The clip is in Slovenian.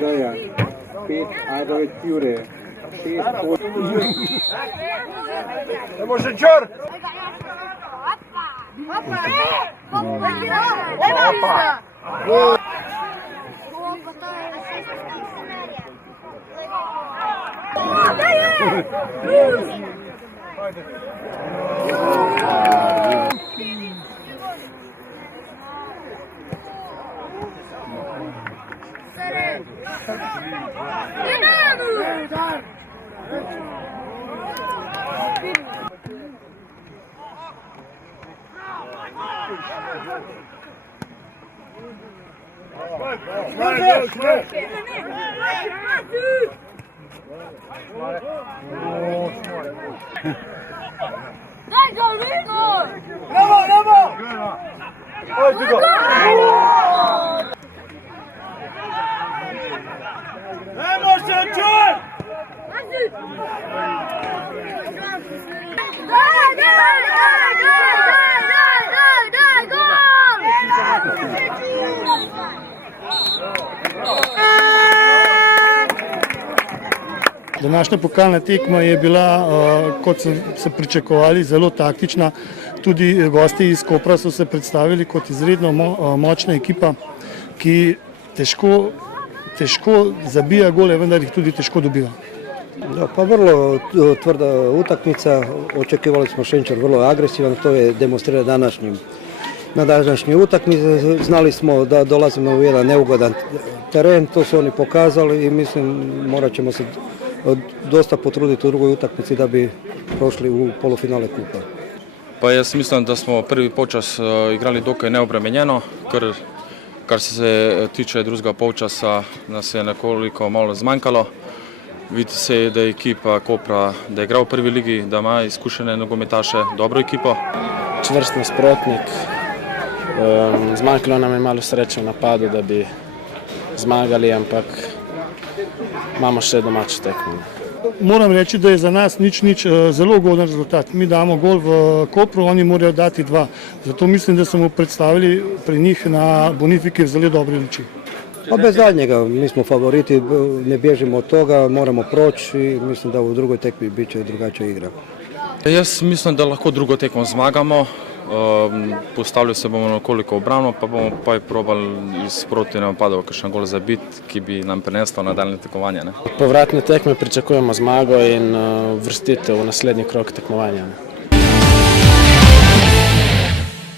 Gaja, 5 Ajdović Jure, 6 Ne može čor! Daj go, Rigo! Bravo, bravo! Ojde go! Ne može čor! Današnja pokalna tekma je bila, kot so pričakovali, zelo taktična. Tudi gosti iz Kopra so se predstavili kot izredno močna ekipa, ki težko zabija gole, vendar jih tudi težko dobiva. Da, pa vrlo tvrda utakmica, očekivali smo Šenčar vrlo agresivan, to je demonstrirao na današnjoj utakmici. Znali smo da dolazimo u jedan neugodan teren, to su oni pokazali i mislim morat ćemo se dosta potruditi u drugoj utakmici da bi prošli u polufinale kupa. Pa jaz mislim, da smo prvi polčas igrali dokaj neobremenjeno, kar se tiče drugega polčasa nas je nekoliko malo zmanjkalo. Vidi se, da je ekipa Kopra, da igra v prvi ligi, da ima izkušene nogometaše, dobro ekipo. Čvrst nasprotnik, zmanjkalo nam je malo sreče v napadu, da bi zmagali, ampak imamo še domačo tekmo. Moram reči, da je za nas nič zelo ugoden rezultat. Mi damo gol v Kopru, oni morajo dati 2. Zato mislim, da smo predstavili pri njih na Bonifiki v zelo dobre luči. Pa bez zadnjega, mi smo favoriti, ne bježimo od toga, moramo proći i mislim da u drugoj tekmi bit će drugačija igra. Jaz mislim, da lahko drugo tekmo zmagamo. Postavili se bomo nekoliko obrambno, pa bomo pa probali iz proti napadov kakšen gol zabiti, ki bi nam prineslo nadaljnje tekmovanje. Povratne tekme pričakujemo zmago in vrstitev v naslednji krog tekmovanja.